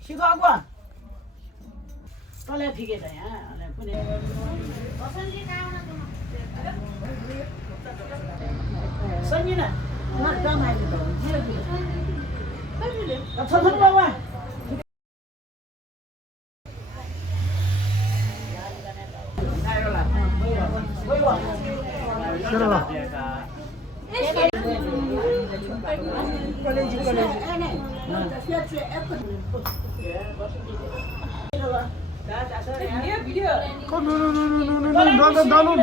시도하고 빨리 비게 돼. 선이는 나 담아야 돼. 나 천천히 와봐. 들어라.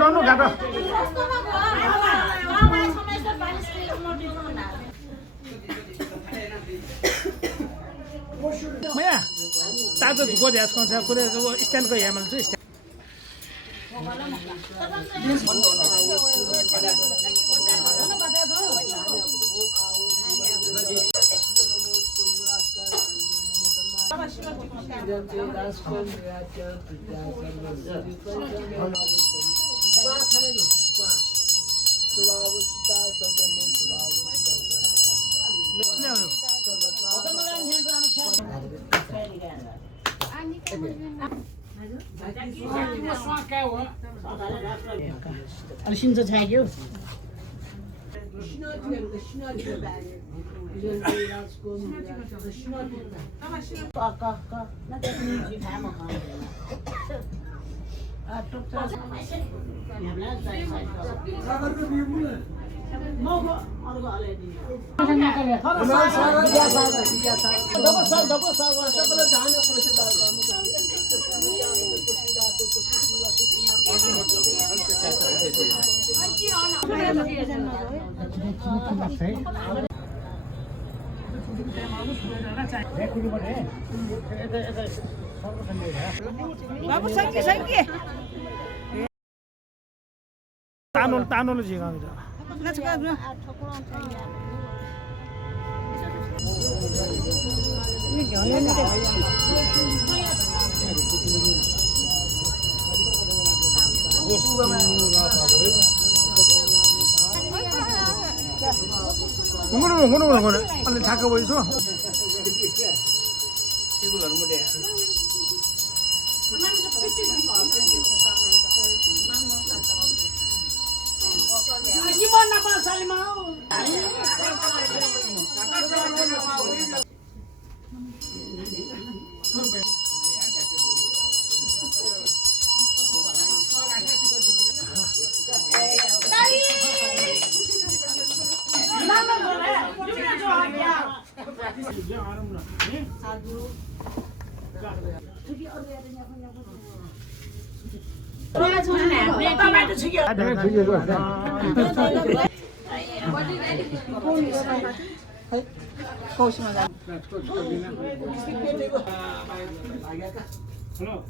No, gata. Maya, tato dugo jas kon sa kure stand ko yamal chu stand. 신저 자기요. बाबू संगी संगी तानोल जिगा let's go ngono ale thaka boiso iku garu mo de gimana Mas saya mau Hello.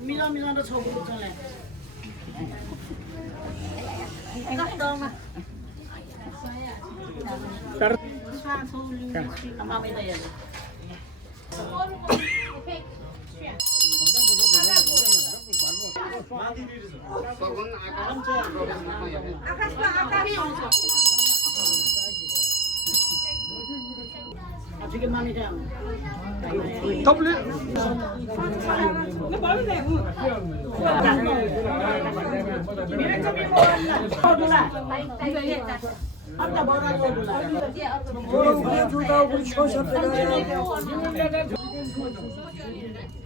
밀어밀어도 저거 전에. 지금 마음에 장. 더블.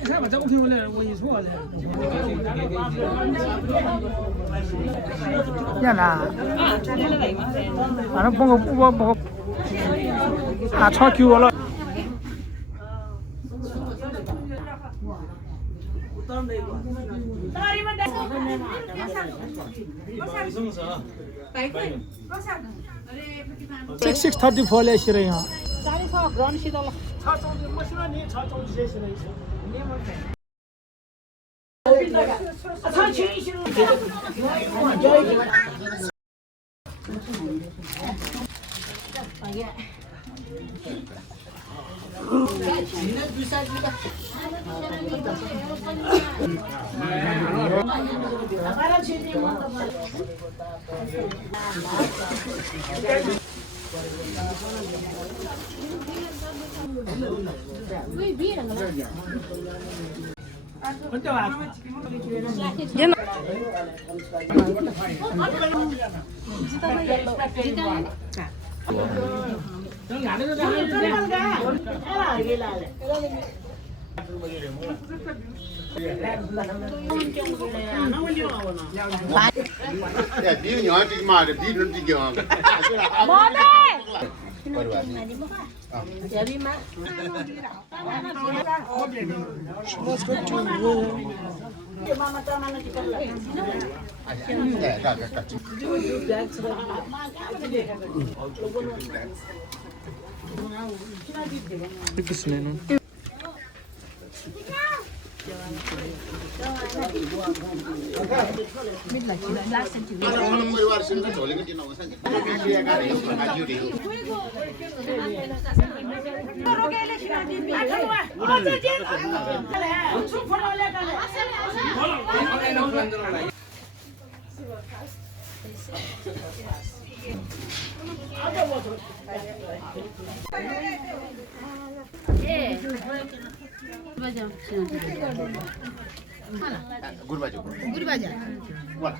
看吧，这不听我的，我一说的。呀啦，反正我啊，超给我了。6:34 ले शिरे यहाँ 4:00 ground शीतल छा चौंदी मसिनो नि छा चौंदी से शिरे 야, 비 nhỏ mà để 비 nó đi giòn. Món đây. Guru baju. Guru baca. Wala.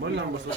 Mana masuk?